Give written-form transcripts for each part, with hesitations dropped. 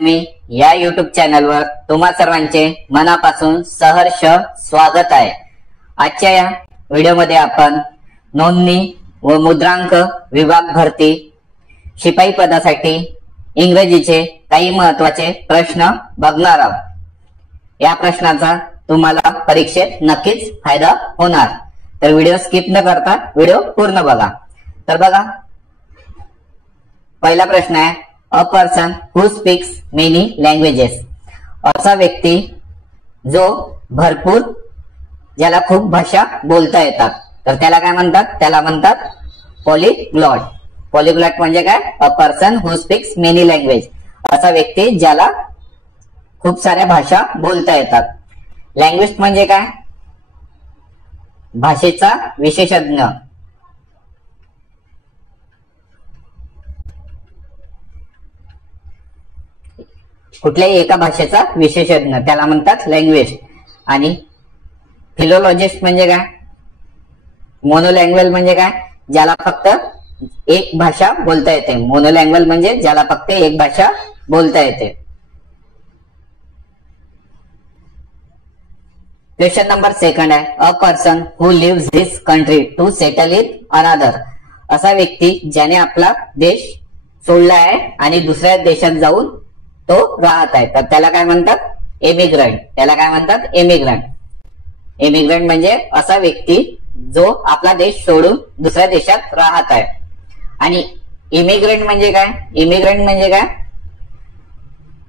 मी या युट्यूब चॅनलवर तुम्हा सर्वांचे मनापासून सहर्ष स्वागत आहे। आजच्या या व्हिडिओमध्ये आपण नोंदणी व मुद्रांक विभाग भरती शिपाई पदासाठी इंग्रजीचे काही महत्त्वाचे प्रश्न बघणार आहोत। या प्रश्नाचा तुम्हाला परीक्षेत नक्कीच फायदा होणार, तर व्हिडिओ स्किप न करता व्हिडिओ पूर्ण बघा। तर बघा, पहिला प्रश्न आहे, a person who speaks many languages. असा व्यक्ती जो भरपूर ज्याला खूप भाषा बोलता येतात, तर त्याला काय म्हणतात? त्याला म्हणतात पॉलीग्लॉट। पॉलीग्लॉट म्हणजे काय? A person who speaks many language, असा व्यक्ती ज्याला खूप साऱ्या भाषा बोलता येतात। लँग्वेज म्हणजे काय? भाषेचा विशेषज्ञ। कुठल्याही एका भाषेचा विशेषज्ञ त्याला म्हणतात लँग्वेज। आणि फिलोलॉजिस्ट म्हणजे काय? मोनोलँग्वेज म्हणजे काय? ज्याला फक्त एक भाषा बोलता येते। मोनोलँग्वेज म्हणजे ज्याला फक्त एक भाषा बोलता येते। क्वेश्चन नंबर सेकंड आहे, a person who leaves his country to settle in another. असा व्यक्ती ज्याने आपला देश सोडला आहे आणि दुसऱ्या देशात जाऊन तो राहत आहे, तर त्याला काय म्हणतात? एमिग्रंट। त्याला काय म्हणतात? एमिग्रंट। एमिग्रंट म्हणजे असा व्यक्ती जो आपला देश सोडून दुसऱ्या देशात राहत आहे। आणि इमिग्रंट म्हणजे काय? इमिग्रंट म्हणजे काय?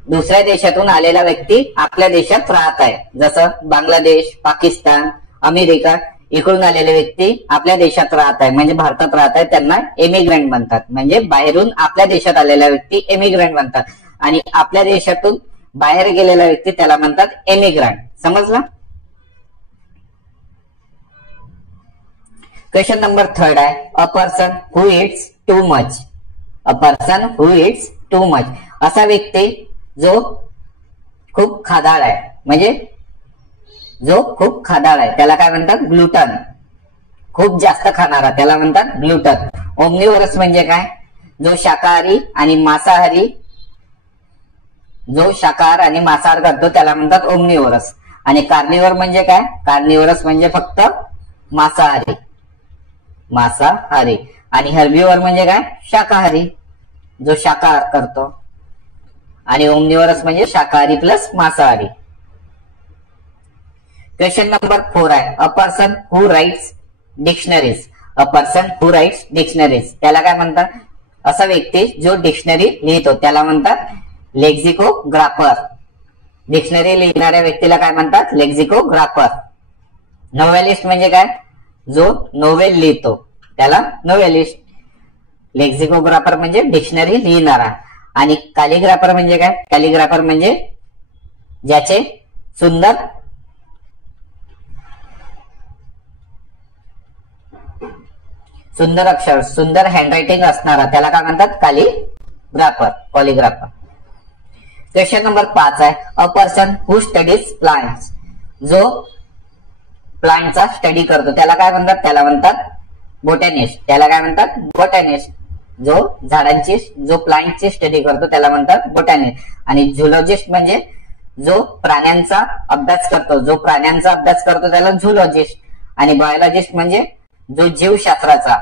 दुसऱ्या देशातून आलेला व्यक्ती आपल्या देशात राहत आहे। जसं बांगलादेश, पाकिस्तान, अमेरिका इकडून आलेले व्यक्ती आपल्या देशात राहत आहे, म्हणजे भारतात राहत आहे, त्यांना एमिग्रंट म्हणतात। म्हणजे बाहेरून आपल्या देशात आलेला व्यक्ती एमिग्रंट म्हणतात, आणि आपल्या देशातून बाहेर गेलेला व्यक्ती त्याला म्हणतात एमिग्रंट। समजला? क्वेश्चन नंबर थर्ड आहे, a person who it's too much. A person who it's too much, असा व्यक्ती जो खूप खादाड आहे, म्हणजे जो खूप खादाड आहे त्याला काय म्हणतात? ग्लुटन। खूप जास्त खाणारा त्याला म्हणतात ग्लुटन। ओमनिवोरस म्हणजे काय? जो शाकाहारी आणि मांसाहारी, जो शाकाहार आणि मांसाहार करतो त्याला म्हणतात ओमनिवोरस। आणि कार्निवर म्हणजे काय? कार्निवरस म्हणजे फक्त मांसाहारी, मांसाहारी। आणि हर्बिवर म्हणजे काय? शाकाहारी, जो शाकाहार करतो। आणि ओमनिवोरस म्हणजे शाकाहारी प्लस मांसाहारी। क्वेश्चन नंबर 4 आहे, a person who rights dictionaries. A person who rights dictionaries, त्याला काय म्हणतात? असा व्यक्ती जो डिक्शनरी लिहितो त्याला म्हणतात लेक्सिकोग्राफर। डिक्शनरी लिहिणाऱ्या व्यक्तीला काय म्हणतात? लेक्सिकोग्राफर। नोवेलिस्ट म्हणजे काय? जो नोवेल लिहितो त्याला नोवेलिस्ट। लेक्सिकोग्राफर म्हणजे डिक्शनरी लिहिणारा। आणि कॅलिग्राफर म्हणजे काय? कॅलिग्राफर म्हणजे ज्याचे सुंदर सुंदर अक्षर, सुंदर हँडरायटिंग असणारा त्याला काय म्हणतात? कॅलिग्राफर, कॉलिग्राफर। क्वेश्चन नंबर 5 आहे, a person who studies plants. जो प्लांटचा स्टडी करतो त्याला काय म्हणतात? त्याला म्हणतात बोटॅनिस्ट। त्याला काय म्हणतात? बोटॅनिस्ट। जो झाडांची, जो प्लांटची स्टडी करतो त्याला म्हणतात बोटॅनिस्ट। आणि झुलॉजिस्ट म्हणजे जो प्राण्यांचा अभ्यास करतो, जो प्राण्यांचा अभ्यास करतो त्याला झुलॉजिस्ट। आणि बायोलॉजिस्ट म्हणजे जो जीवशास्त्राचा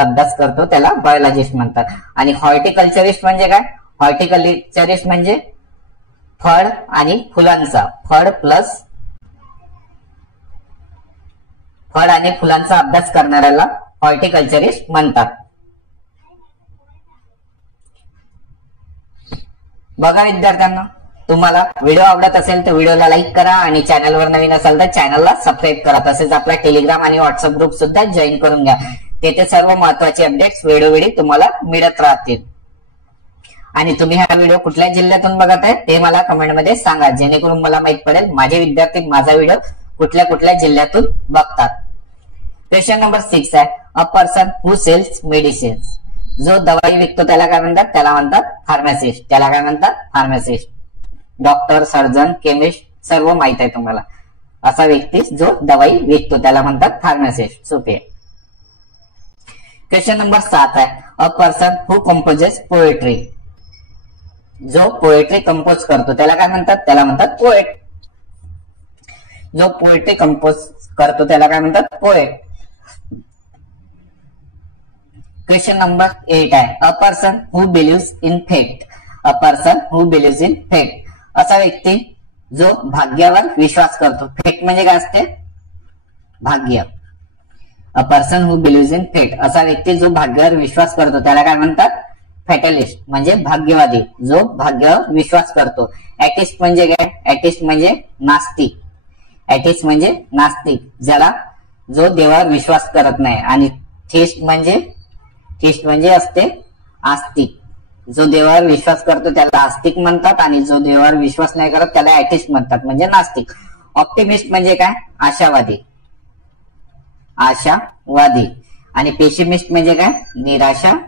अभ्यास करतो त्याला बायोलॉजिस्ट म्हणतात। आणि हॉर्टिकल्चरिस्ट म्हणजे काय? हॉर्टिकल्चरिस्ट म्हणजे फळ आणि फुलांचा, फळ आणि फुलांचा अभ्यास करणाऱ्याला हॉर्टिकल्चरिस्ट म्हणतात। बघा विद्यार्थ्यांना, तुम्हाला व्हिडिओ आवडत असेल तर व्हिडिओला लाईक करा, आणि चॅनलवर नवीन असाल तर चॅनलला सबस्क्राईब करा। तसेच आपला टेलिग्राम आणि व्हॉट्सअप ग्रुप सुद्धा जॉईन करून घ्या, तेथे सर्व महत्त्वाचे अपडेट्स वेळोवेळी तुम्हाला मिळत राहतील। आणि तुम्ही हा व्हिडिओ कुठल्या जिल्ह्यातून बघत आहे ते मला कमेंटमध्ये सांगा, जेणेकरून मला माहित पडेल माझे विद्यार्थी माझा व्हिडिओ कुठल्या कुठल्या जिल्ह्यातून बघतात। क्वेश्चन नंबर 6 आहे, a person who sells medicines. जो दवाई विकतो त्याला काय म्हणतात? त्याला म्हणतात फार्मासिस्ट। त्याला काय म्हणतात? फार्मासिस्ट। डॉक्टर, सर्जन, केमिस्ट सर्व माहित आहे तुम्हाला। असा व्यक्ती जो दवाई विकतो त्याला म्हणतात फार्मासिस्ट। सोपे। क्वेश्चन नंबर 7 आहे, a person who composes poetry. जो पोएट्री कंपोज करतो त्याला काय म्हणतात? त्याला म्हणतात पोएट. जो पोएट्री कंपोज करतो त्याला काय म्हणतात? पोएट. क्वेश्चन नंबर 8 आहे, a person who believes in fate. A person who believes in fate, असा व्यक्ती जो भाग्यावर विश्वास करतो. फेट म्हणजे काय असते? भाग्य. अ person who believes in fate, असा व्यक्ती जो भाग्यावर विश्वास करतो त्याला काय म्हणतात? फॅटलिस्ट म्हणजे भाग्यवादी, जो भाग्यावर विश्वास करतो. ऍटिस्ट म्हणजे काय? ऍटिस्ट म्हणजे नास्तिक. ऍटिस्ट म्हणजे नास्तिक, ज्याला जो देवावर विश्वास करत नाही. आणि थिस्ट म्हणजे असते आस्तिक. जो देवावर विश्वास करतो त्याला आस्तिक म्हणतात आणि जो देवावर विश्वास नाही करत त्याला ऍटिस्ट म्हणतात म्हणजे नास्तिक. ऑप्टिमिस्ट म्हणजे काय? आशावादी. आशावादी. आणि पेसिमिस्ट म्हणजे काय? निराशावादी.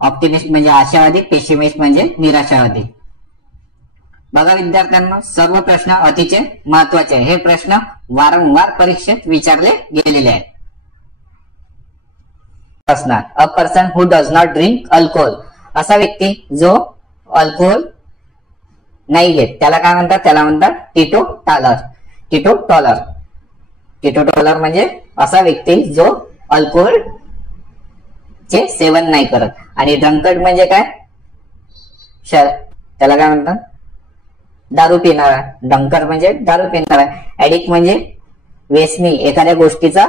ऑप्टिमिस्ट म्हणजे आशावादी, पेसिमिस्ट म्हणजे निराशावादी. बघा विद्यार्थ्यांना, सर्व प्रश्न अतिशय महत्वाचे आहे. हे प्रश्न वारंवार परीक्षेत विचारले गेलेले आहेत. असणार, अ person who does not drink alcohol, असा व्यक्ती जो अल्कोहोल नाही घेत त्याला काय म्हणतात? त्याला म्हणतात टीटोटालर. टीटोटालर म्हणजे असा व्यक्ती जो अल्कोहोल चे सेवन नाही करत. आणि ड्रंकर्ड म्हणजे काय? त्याला काय म्हणतात? दारू पिणारा. ड्रंकर्ड म्हणजे दारू पिणारा. ऍडिक्ट म्हणजे व्यसनी, एखाद्या गोष्टीचा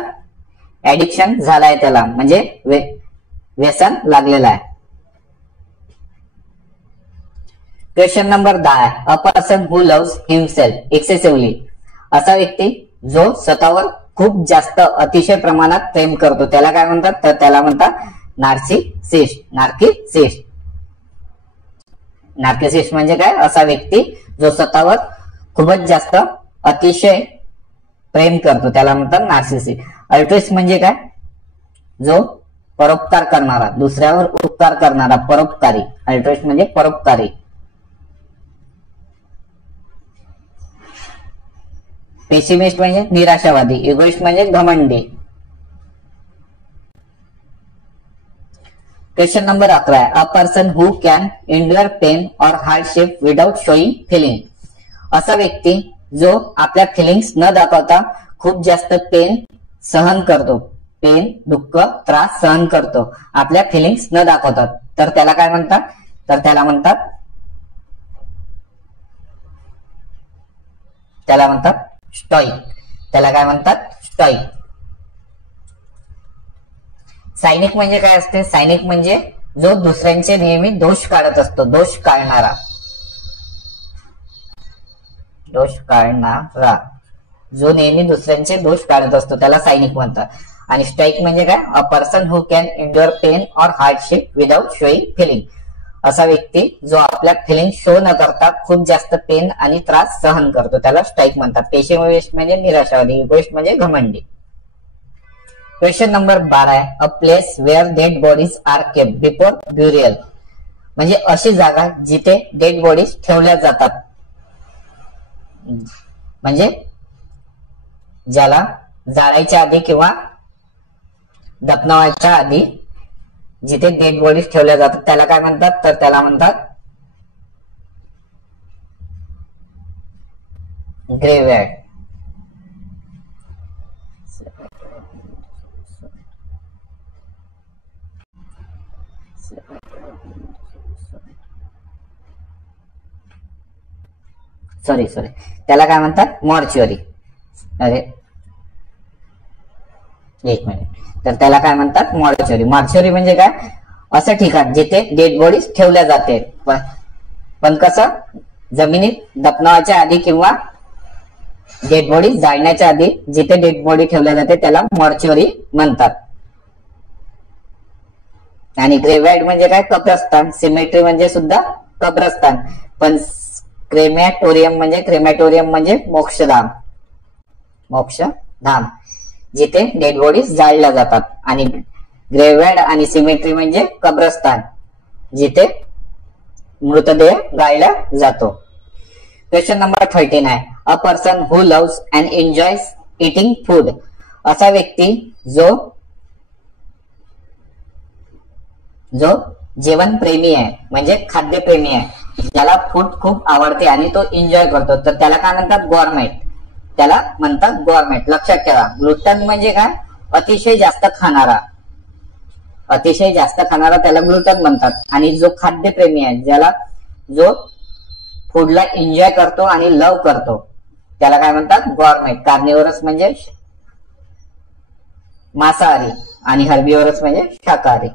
ऍडिक्शन झालाय त्याला, म्हणजे व्यसन लागलेला आहे. क्वेश्चन नंबर 10, अ पर्सन हु लव्स हिमसेल्फ एक्सेसिव्हली, असा व्यक्ती जो स्वतःवर खूप जास्त अतिशय प्रमाणात प्रेम करतो त्याला काय म्हणतात? तर त्याला म्हणतात नार्सिसिस्ट. नार्सिसिस्ट म्हणजे काय? असा व्यक्ती जो स्वतःवर खूपच जास्त अतिशय प्रेम करतो त्याला म्हणतात नार्सिसिस्ट. अल्ट्रुइस्ट म्हणजे काय? जो परोपकार करणारा, दुसऱ्यावर उपकार करणारा, परोपकारी. अल्ट्रुइस्ट म्हणजे परोपकारी. पेसिमिस्ट म्हणजे निराशावादी. इगोइस्ट म्हणजे घमंडी. Question number 11, a person who can endure pain और हार्डशिप विदाउट शोइंग फिलिंग, असा व्यक्ती जो आपल्या फिलिंग्स न दाखवता खूप जास्त पेन सहन करतो. पेन, दुःख, त्रास सहन करतो आपल्या फिलिंग्स न दाखवतात. तर त्याला काय म्हणतात? तर त्याला म्हणतात स्टॉइक. त्याला काय म्हणतात? स्टॉइक. सायनिक म्हणजे काय असते? सायनिक म्हणजे जो दुसऱ्यांचे नेहमी दोष काढत असतो, दोष काढणारा. जो नेहमी दुसऱ्यांचे दोष काढत असतो त्याला सायनिक म्हणतात. आणि स्टॉइक म्हणजे काय? A person who can endure pain और हार्डशिप विदाउट शोइंग फिलिंग, असा व्यक्ती जो आपल्या फिलिंग शो न करता खूप जास्त पेन आणि त्रास सहन करतो त्याला स्टॉइक म्हणतात. पेसिमिस्ट म्हणजे निराशावादी. इगोइस्ट म्हणजे घमंडी. क्वेश्चन नंबर 12 आहे, a place where dead bodies are kept before burial, म्हणजे अशी जागा जिथे डेड बॉडीज ठेवल्या जातात. म्हणजे ज्याला जाळायच्या आधी किंवा दफनवायच्या आधी जिथे डेड बॉडीज ठेवल्या जातात त्याला काय म्हणतात? तर त्याला म्हणतात ग्रेव्हयार्ड. सॉरी त्याला काय म्हणतात? मॉर्च्युअरी. अरे एक मिनिट. तर त्याला काय म्हणतात? मॉर्च्युअरी. मॉर्च्युअरी म्हणजे काय? असं ठिकाण जिथे डेड बॉडीज ठेवल्या जाते, पण कसं? जमिनीत दफनावाच्या आधी किंवा डेड बॉडी जाळण्याच्या आधी जिथे डेड बॉडी ठेवल्या जाते त्याला मॉर्च्युअरी म्हणतात. आणि ग्रेव्हयार्ड म्हणजे काय? कब्रस्तान. सिमेट्री म्हणजे सुद्धा कब्रस्तान. पण क्रेमॅटोरियम म्हणजे मोक्षधाम जिथे डेड बॉडीज जाळल्या जातात. आणि ग्रेव्हयार्ड आणि सिमेट्री म्हणजे कब्रस्तान जिथे मृतदेह गाळला जातो. क्वेश्चन नंबर 13 आहे, a person who loves and enjoys eating food, असा व्यक्ती जो जेवण प्रेमी आहे म्हणजे खाद्य प्रेमी आहे, ज्याला फूड खूप आवडते आणि तो एन्जॉय करतो, तर त्याला काय म्हणतात गॉरमेट. त्याला म्हणतात गॉरमेट. लक्षात ठेवा, ग्लुटन म्हणजे काय, अतिशय जास्त खाणारा. अतिशय जास्त खाणारा त्याला ग्लुटन म्हणतात. आणि जो खाद्यप्रेमी आहे, ज्याला जो फूडला एन्जॉय करतो आणि लव करतो, त्याला काय म्हणतात गॉरमेट. कार्निवरस म्हणजे मांसाहारी आणि हर्बिवरस म्हणजे शाकाहारी.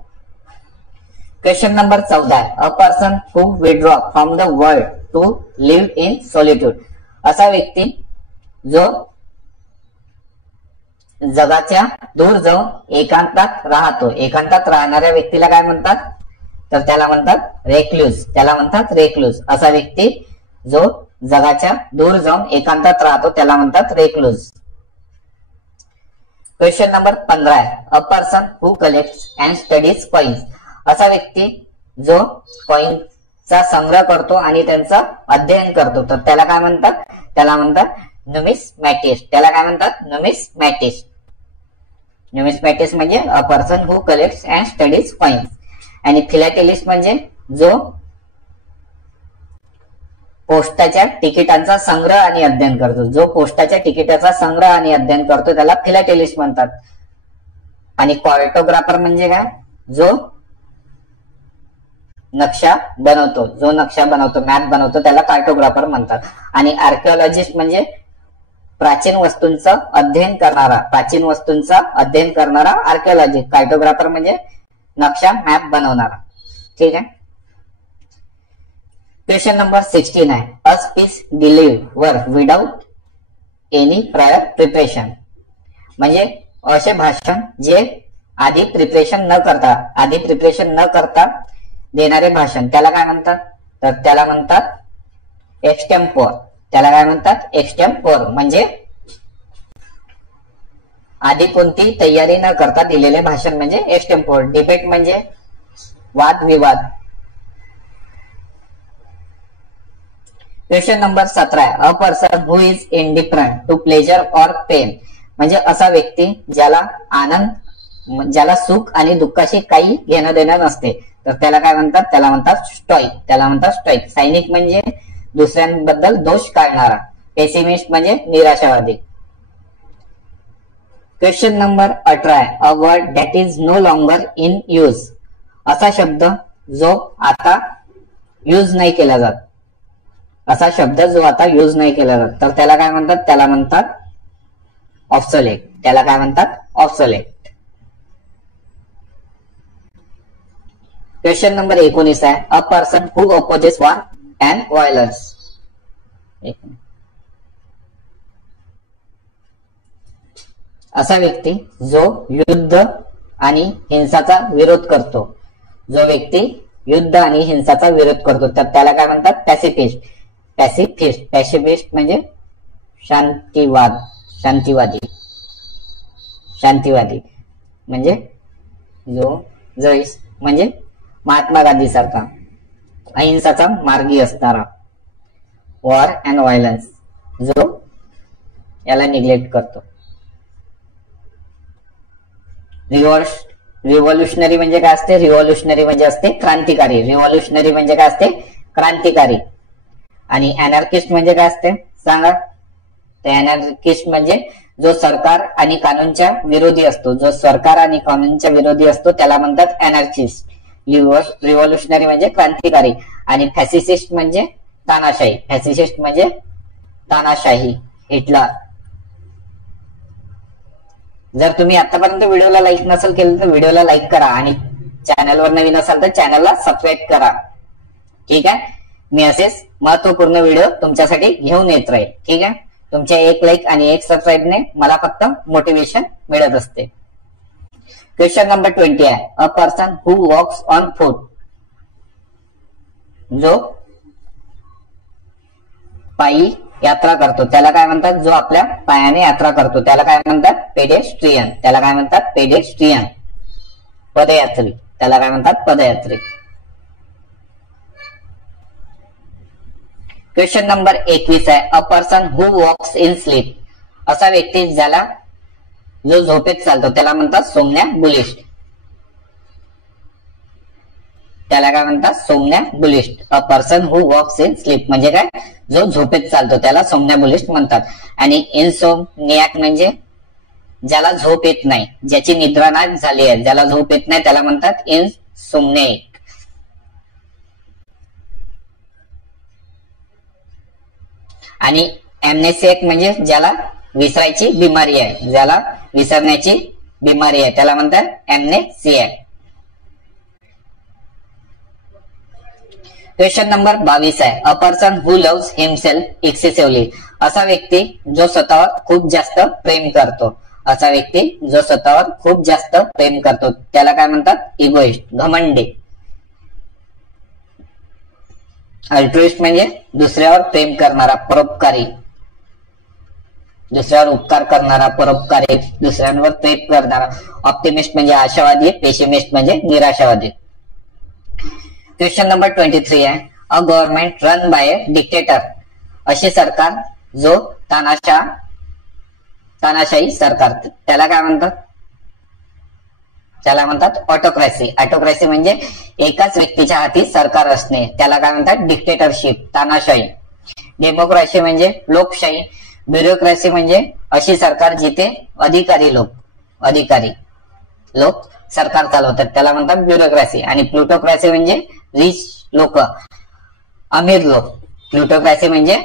Question number 14. A person who withdraw from the world to live in solitude. असा व्यक्ती जो जगाच्या दूर जाऊन एकांतात राहतो. एकांतात राहणाऱ्या व्यक्तीला काय म्हणतात, तर त्याला म्हणतात रेक्ल्यूज. त्याला म्हणतात रेक्ल्यूज. असा व्यक्ती जो जगाच्या दूर जाऊन एकांतात राहतो त्याला म्हणतात recluse. Question number 15. A person who collects and studies coins. असा व्यक्ती जो कॉइन्सचा संग्रह करतो आणि त्यांचा अध्ययन करतो, तर त्याला काय म्हणतात, त्याला म्हणतात न्यूमिस्मॅटिस्ट. त्याला काय म्हणतात न्यूमिस्मॅटिस्ट. न्यूमिस्मॅटिस्ट म्हणजे अ person who collects and studies coins. आणि फिलॅटेलिस्ट म्हणजे जो पोस्टाच्या तिकिटांचा संग्रह आणि अध्ययन करतो. जो पोस्टाच्या तिकिटाचा संग्रह आणि अध्ययन करतो त्याला फिलॅटेलिस्ट म्हणतात. आणि कार्टोग्राफर म्हणजे काय, जो नक्षा बनवतो, जो नक्षा बनवतो, मॅप बनवतो, त्याला कार्टोग्राफर म्हणतात. आणि आर्किओलॉजिस्ट म्हणजे प्राचीन वस्तूंचं अध्ययन करणारा. प्राचीन वस्तूंचा अध्ययन करणारा आर्किओलॉजिस्ट. कार्टोग्राफर म्हणजे नक्षा मॅप बनवणारा. ठीक आहे. क्वेश्चन नंबर 16 आहे. A speech deliver without any prior preparation. म्हणजे असे भाषण जे आधी प्रिपरेशन न करता देणारे भाषण, त्याला काय म्हणतात, तर त्याला म्हणतात एक्सटेम्पोर. त्याला काय म्हणतात एक्सटेम्पोर. म्हणजे आधी कोणती तयारी न करता दिलेले भाषण म्हणजे एक्सटेम्पोर. डिबेट म्हणजे वाद विवाद. Question number 17. A person who is indifferent to pleasure or pain. म्हणजे असा व्यक्ती ज्याला ज्याला सुख आणि दुःखाशी काही घेणं देणं नसते, तर त्याला काय म्हणतात, त्याला म्हणतात स्टॉईक. त्याला म्हणतात स्टॉईक. सायनिक म्हणजे दुसऱ्यांबद्दल दोष काढणारा. पेसिमिस्ट म्हणजे निराशावादी. Question number 18. A word that is no longer in use. असा शब्द जो आता यूज नाही केला जात. असा शब्द जो आता यूज नाही केला जात, तर त्याला काय म्हणतात, त्याला म्हणतात ऑब्सोलेट. त्याला काय म्हणतात ऑब्सोलेट. क्वेश्चन नंबर 19 आहे. A person who opposes war and violence. असा व्यक्ती जो युद्ध आणि हिंसाचा विरोध करतो. जो व्यक्ती युद्ध आणि हिंसाचा विरोध करतो, तर त्याला काय म्हणतात पॅसिफिस्ट. पॅसिफिस्ट म्हणजे शांतिवादी. म्हणजे जो म्हणजे महात्मा गांधी सारखा अहिंसाचा मार्गी असणारा. वॉर अँड व्हायलन्स जो याला निग्लेक्ट करतो. रिव्होल्युशनरी म्हणजे काय असते, रिव्होल्युशनरी म्हणजे असते क्रांतिकारी. रिव्होल्युशनरी म्हणजे काय असते, क्रांतिकारी. आणि अनार्किस्ट म्हणजे काय असते सांगा. ते अनार्किस्ट म्हणजे जो सरकार आणि कानूनच्या विरोधी असतो. जो सरकार आणि कानूनच्या विरोधी असतो त्याला म्हणतात अनार्किस्ट. रिव्होल्युशनरी म्हणजे क्रांतिकारी. आणि फॅसिसिस्ट म्हणजे तानाशाही. फॅसिसिस्ट म्हणजे तानाशाही, हिटलर. जर तुम्ही आतापर्यंत व्हिडिओला लाईक नसेल केलं तर व्हिडिओला लाईक करा आणि चॅनलवर नवीन असाल तर चॅनलला सबस्क्राईब करा. ठीक आहे. मी असेच महत्वपूर्ण व्हिडिओ तुमच्यासाठी घेऊन येत राहील. ठीक आहे. तुमच्या एक लाईक आणि एक सबस्क्राईबने मला फक्त मोटिवेशन मिळत असते. क्वेश्चन नंबर 20 आहे. A person who walks on foot. जो पायी यात्रा करतो त्याला काय म्हणतात, जो आपल्या पायाने यात्रा करतो त्याला काय म्हणतात पेडेस्ट्रियन. त्याला काय म्हणतात पेडेस्ट्रियन. पदयात्री. त्याला काय म्हणतात पदयात्री. क्वेश्चन नंबर 21 आहे. A person who walks in sleep. असा व्यक्ती ज्याला जो झोपेत चालतो त्याला म्हणतात सोमन्या बुलिस्ट. त्याला काय म्हणतात somnambulist. A person who walks in sleep म्हणजे काय, जो झोपेत चालतो त्याला सोमनॅम्बुलिस्ट म्हणतात. आणि इनसोमनियाक म्हणजे ज्याला झोप येत नाही, ज्याची निद्रा नाही झाली आहे, ज्याला झोप येत नाही त्याला म्हणतात इनसोमनियाक. आणि एमनेसिक म्हणजे ज्याला विसरायची बिमारी आहे, ज्याला विसरण्याची बिमारी आहे त्याला म्हणतात एमनेसिक. क्वेश्चन नंबर 22 आहे. A person who loves himself excessively. असा व्यक्ती जो स्वतःवर खूप जास्त प्रेम करतो. असा व्यक्ती जो स्वतःवर खूप जास्त प्रेम करतो त्याला काय म्हणतात इगोइस्ट, घमंडी. अल्ट्रुइस्ट म्हणजे दुसऱ्यावर प्रेम करणारा, परोपकारी, दुसऱ्यावर उपकार करणारा, परोपकारी, दुसऱ्यांवर प्रेम करणारा. ऑप्टिमिस्ट म्हणजे आशावादी, पेसिमिस्ट म्हणजे निराशावादी. क्वेश्चन नंबर 23 आहे. A government run by a dictator. अशी सरकार जो तानाशाही सरकार त्याला काय म्हणतात, त्याला म्हणतात ऑटोक्रॅसी. ऑटोक्रॅसी म्हणजे एकाच व्यक्तीच्या हाती सरकार असणे त्याला काय म्हणतात डिक्टेटरशिप, तानाशाही. डेमोक्रेसी म्हणजे लोकशाही. ब्युरोक्रेसी म्हणजे अशी सरकार जिथे अधिकारी लोक सरकार चालवतात त्याला म्हणतात ब्युरोक्रेसी. आणि प्लुटोक्रेसी म्हणजे रिच लोक, अमीर लोक. प्लुटोक्रेसी म्हणजे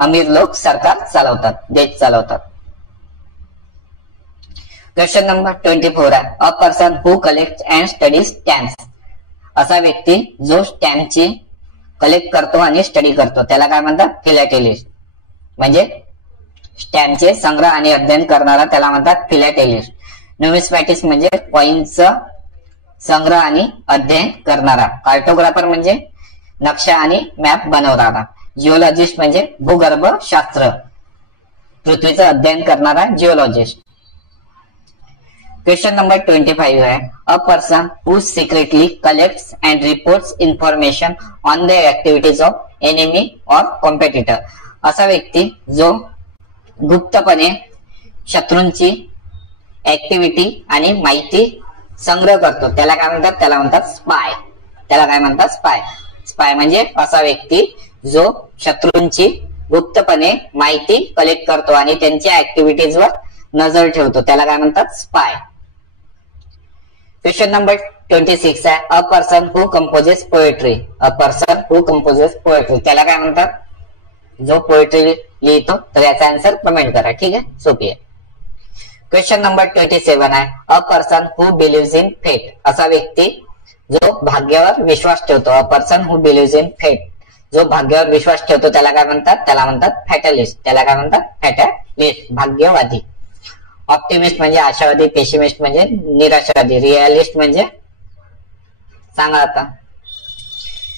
अमीर लोक सरकार चालवतात, देश चालवतात. क्वेश्चन नंबर 24 आहे. A person who collect and study stamps. असा व्यक्ती जो स्टॅम्पची कलेक्ट करतो आणि स्टडी करतो त्याला काय म्हणतात फिलॅटेलिस्ट. म्हणजे स्टॅम्पचे संग्रह आणि अध्ययन करणारा त्याला म्हणतात फिलॅटेलिस्ट. न्यूमिस्मॅटिक्स म्हणजे कॉइनचं संग्रह आणि अध्ययन करणारा. कार्टोग्राफर म्हणजे नक्षा आणि मॅप बनवणारा. जिओलॉजिस्ट म्हणजे भूगर्भ शास्त्र, पृथ्वीचं अध्ययन करणारा जिओलॉजिस्ट. क्वेश्चन नंबर 25 आहे. A person who secretly collects and reports information on the activities of enemy or competitor. असा व्यक्ती जो गुप्तपणे शत्रूंची ऍक्टिव्हिटी आणि माहिती संग्रह करतो त्याला काय म्हणतात, त्याला म्हणतात स्पाय. त्याला काय म्हणतात स्पाय. स्पाय म्हणजे असा व्यक्ती जो शत्रूंची गुप्तपणे माहिती कलेक्ट करतो आणि त्यांच्या ऍक्टिव्हिटीजवर नजर ठेवतो त्याला काय म्हणतात स्पाय. क्वेश्चन नंबर 26 आहे. A person who composes poetry. A person who composes poetry त्याला काय म्हणतात, जो पोएट्री लिहितो. तर याचा आन्सर कमेंट करा, ठीक आहे, सोपी आहे. क्वेश्चन नंबर 27 आहे. A person who बिलिव्हज in fate. असा व्यक्ती जो भाग्यावर विश्वास ठेवतो. अ पर्सन हु बिलिव्हज इन फेट, जो भाग्यावर विश्वास ठेवतो त्याला काय म्हणतात, त्याला म्हणतात फॅटलिस्ट. त्याला काय म्हणतात फॅटलिस्ट, भाग्यवादी. ऑप्टिमिस्ट म्हणजे आशावादी, पेसिमिस्ट म्हणजे निराशावादी, रिअलिस्ट म्हणजे सांगा आता.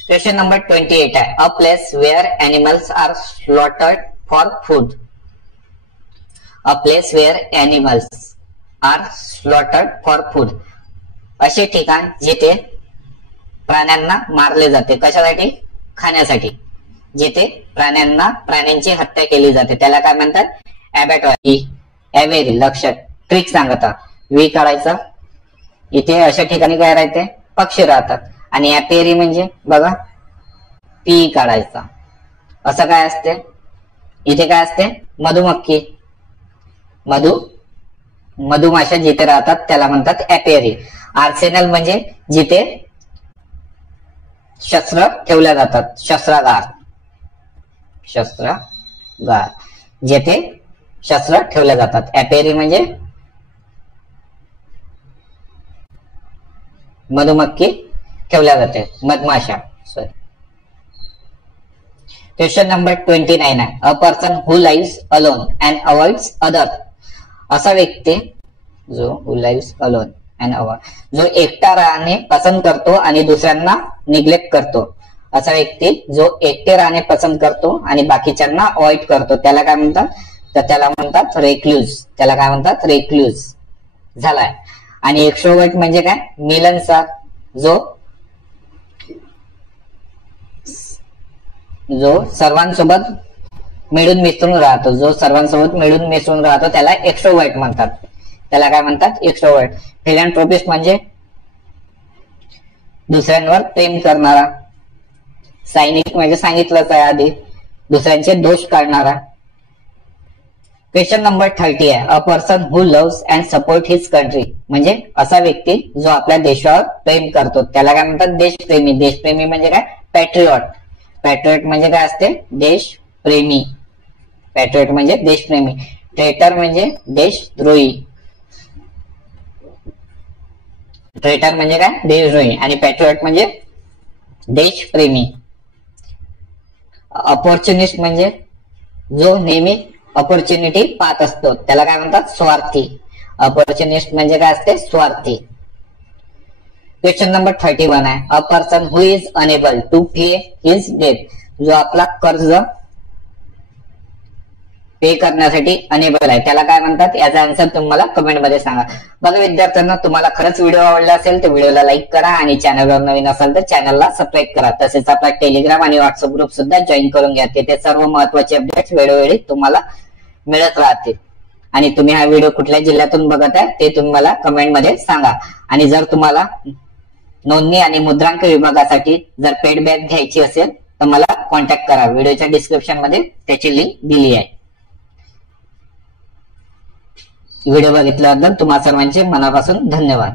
क्वेश्चन नंबर 28 आहे. A place where animals are slaughtered for food. A place where animals are slaughtered for food. असे ठिकाण जिथे प्राण्यांना मारले जाते, कशासाठी, खाण्यासाठी. जिथे प्राण्यांची हत्या केली जाते त्याला काय म्हणतात ॲबॅटॉरी. एवेरी, लक्ष, ट्रिक सांगता. वी काढायचा. इथे अशा ठिकाणी काय राहते, पक्षी राहतात. आणि ॲपेरी म्हणजे बघा पी काढायचा. असं काय असते, इथे काय असते मधुमक्खी, मधुमाशा जिथे राहतात त्याला म्हणतात ॲपेरी. आर्सेनल म्हणजे जिथे शस्त्र ठेवल्या जातात, शस्त्रागार जेथे शस्त्र ठेवल्या जातात. ॲपेरी म्हणजे मधुमक्खी ठेवल्या जाते, मधमाशा. सॉरी. क्वेश्चन नंबर 29 आहे. A person who lives alone and avoids other. असा व्यक्ती जो हु लाइव्स अलोन अँड अवॉइड, जो एकटा राहणे पसंत करतो आणि दुसऱ्यांना निग्लेक्ट करतो. असा व्यक्ती जो एकटे राहणे पसंत करतो आणि बाकीच्यांना अवॉइड करतो त्याला काय म्हणतात, तर त्याला म्हणतात रेक्ल्यूज. त्याला काय म्हणतात रेक्ल्यूज झालाय. आणि एक्स्ट्रोवर्ट म्हणजे काय, मिलनसार, जो सर्वांसोबत मिळून मिसळून राहतो, त्याला एक्स्ट्रोवर्ट म्हणतात. त्याला काय म्हणतात एक्स्ट्रोवर्ट. फिलॅन्थ्रोपिस्ट म्हणजे दुसऱ्यांवर प्रेम करणारा. सायनिक म्हणजे सांगितलंच आहे आधी, दुसऱ्यांचे दोष काढणारा. क्वेश्चन नंबर 30 आहे, a person who loves and support his country, म्हणजे असा व्यक्ती जो आपल्या देशावर प्रेम करतो त्याला काय म्हणतात, देशप्रेमी. देशप्रेमी म्हणजे काय, पॅट्रियॉट. पॅट्रियॉट म्हणजे काय असते, देशप्रेमी. पॅट्रियॉट म्हणजे देशप्रेमी. ट्रेटर म्हणजे देशद्रोही. ट्रेटर म्हणजे काय, देशद्रोही. आणि पॅट्रियॉट म्हणजे देशप्रेमी. अपॉर्च्युनिस्ट म्हणजे जो नेहमी अपॉर्च्युनिटी पाहत असतो त्याला काय म्हणतात, स्वार्थी. अपॉर्च्युनिस्ट म्हणजे काय असते, स्वार्थी. क्वेश्चन नंबर 31 आहे, a person who is unable to pay his debt, जो आपला कर्ज पे करण्यासाठी अनेबल आहे त्याला काय म्हणतात, याचा आन्सर तुम्हाला कमेंट मध्ये सांगा. बघा विद्यार्थ्यांना, तुम्हाला खरंच व्हिडिओ आवडला असेल तर व्हिडिओला लाईक करा आणि चॅनलवर नवीन असाल तर चॅनलला सबस्क्राईब करा. तसेच आपला टेलिग्राम आणि व्हॉट्सअप ग्रुप सुद्धा जॉईन करून घ्या. तिथे सर्व महत्वाचे अपडेट्स वेळोवेळी तुम्हाला मिळत राहतील. आणि तुम्ही हा व्हिडिओ कुठल्या जिल्ह्यातून बघत आहे ते तुम्ही मला कमेंट मध्ये सांगा. आणि जर तुम्हाला नोंदणी आणि मुद्रांक विभागासाठी जर पेड बॅच घ्यायची असेल तर मला कॉन्टॅक्ट करा. व्हिडिओच्या डिस्क्रिप्शन मध्ये त्याची लिंक दिली आहे. व्हिडिओ बघितल्याबद्दल तुम्हा सर्वांचे मनापासून धन्यवाद.